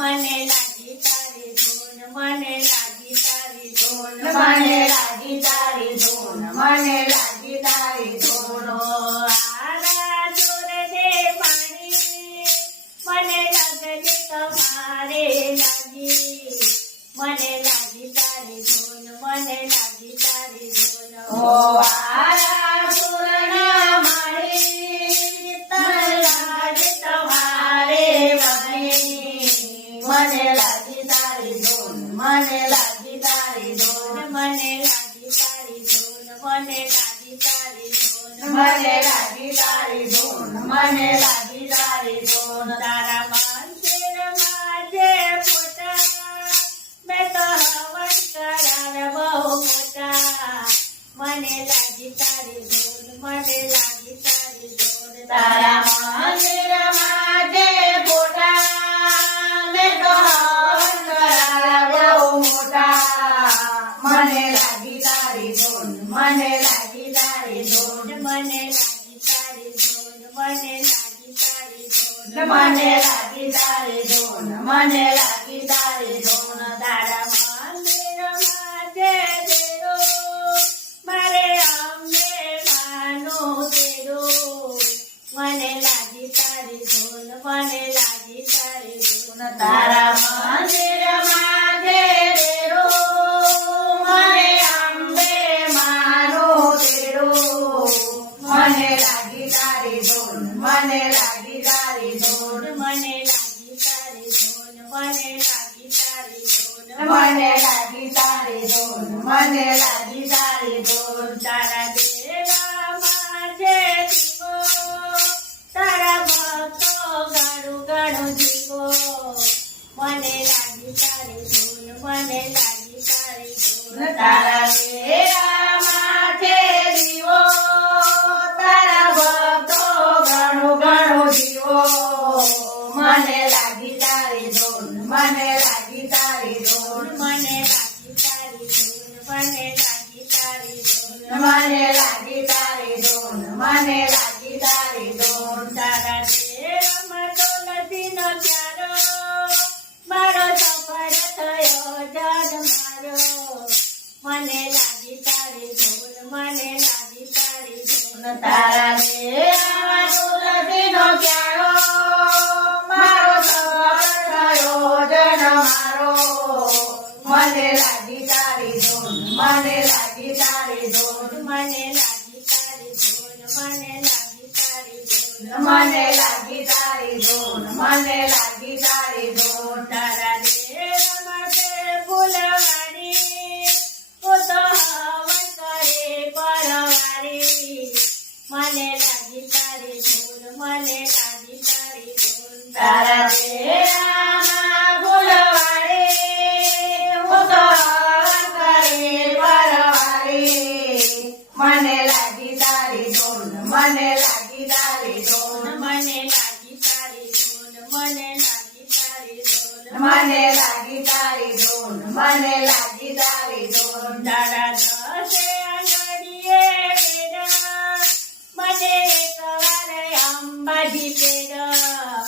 મને લાગી તારી ધૂન મને લાગી તારી ધૂન મને લાગી તારી ધૂન મને લાગી તારી ધૂન આરા જોરે દે પાણી મને લાગે તમારે લાગી મને લાગી તારી ધૂન મને લાગી તારી ધૂન ઓ આરા સુરના માળી તને લાગે તમારે વાણી મને લાગી તારી ધૂન મને લાગી તારી ધૂન મને લાગી તારી ધૂન મને લાગી તારી ધૂન મને લાગી તારી ધૂન મને લાગી તારી ધૂન તારા મંદિરમાં જે ફોટા મેં તો હવન કરાવે બહુ મોટા મને લાગી તારી ધૂન મને લાગી તારી ધૂન તારા મંદિરમાં જે ફોટા મેં તો હવન કરાવ્યા બહુ મોટા મને લાગી તારી ધૂન મને લાગી તારી ધૂન મને લાગી તારી ધૂન મને લાગી તારી ધૂન મને લાગી તારી ધૂન મને લાગી તારી ધૂન તારા મંદિરમાં જે દેરો મારે અંબે માનું તેરો મને લાગી તારી ધૂન મને લાગી તારી ધૂન તારા મંદિરમાં જે દેરો મને અંબે માનો તેરો મને લાગી તારી ધૂન મને લાગી તારી ધૂન મને લાગી તારી ધૂન મને લાગી તારી ધૂન મને લાગી તારી ધૂન મને લાગી તારી ધૂન તારા દેરામાં જે જીવો તારા ભક્તો ઘણું ઘણું જીવો મને લાગી તારી ધૂન મને લાગી તારી ધૂન તારા ડેરામાં છે દીવો તારા ભક્તો ઘણું ઘણું જીવો મને લાગી તારી ધૂન મને લાગી તારી ધૂન મને લાગી તારી ધૂન મને લાગી તારી ધૂન મને લાગી તારી ધૂન મને લાગી તારી ધૂન તારા દેરામાં તુલસીનો ક્યારો મારો સફળ થયો જન મારો મને લાગી તારી ધૂન મને લાગી તારી ધૂન તારા ડેરામાં તુલસીનો ક્યારો મારો સફળ થયો જન મારો મને લાગી તારી ધૂન મને લાગી તારી ધૂન મને લાગી તારી ધૂન મને લાગી તારી ધૂન મને લાગી તારી ધૂન મને લાગી તારી ધૂન તારા દેરામાં છે ફૂલવાડી હું તો હવન કરે પરવારી મને લાગી તારી ધૂન મને લાગી તારી ધૂન તારા ડેરામાં ફૂલવાડી હું તો હવન કરે પરવારી મને લાગી તારી ધૂન મને લાગી તારી ધૂન મને લાગી તારી ધૂન મને લાગી તારી ધૂન મને લાગી તારી ધૂન મને લાગી તારી ધૂન તારા દસે આંગળીએ વેરા મને એકવાર અંબાજી તેરા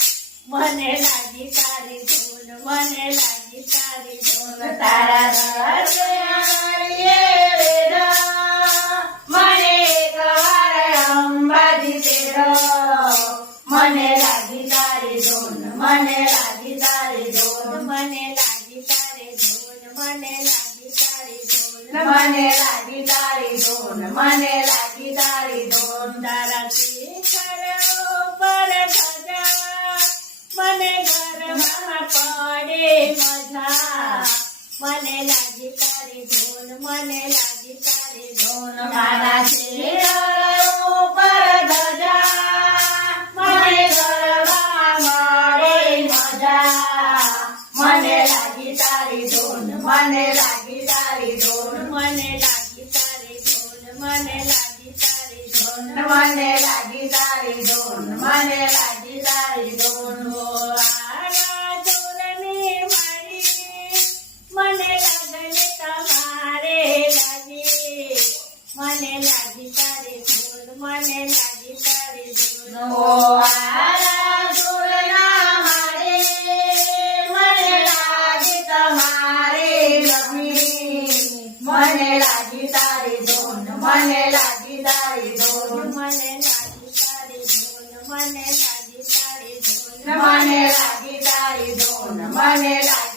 મને લાગી તારી ધૂન મને લાગી તારી ધૂન તારા દસે આંગળીએ વેરા મને એકવાર અંબાજી તેરો મને લાગી તારી ધૂન મને લાગી તારી ધૂન મને લાગી તારી ધૂન મને લાગી તારી ધૂન મને લાગી તારી ધૂન મને લાગી તારી ધૂન તારા શિખર ઉપર ધજા મને ઘરમાં પડે મજા મને લાગી તારી ધૂન મને લાગી તારી ધૂન મારા શિખર ઉપર ધજા મને ગરબા મળે મજા મને લાગી તારી ધૂન મને લાગી તારી ધૂન મને લાગી તારી ધૂન મને લાગી તારી ધૂન મને લાગી તારી ધૂન મને લાગી તારી ધૂન આરા જોરની મારી મને લાગલે તમારે લાગી મને લાગી તારી ધૂન મને લાગી તારી ધૂન ઓ આરા સુરના મારે મને મને લાગી તારી ધૂન મને લાગી તારી ધૂન મને લાગી તારી ધૂન મને લાગી તારી ધૂન મને લાગી તારી ધૂન મને લાગી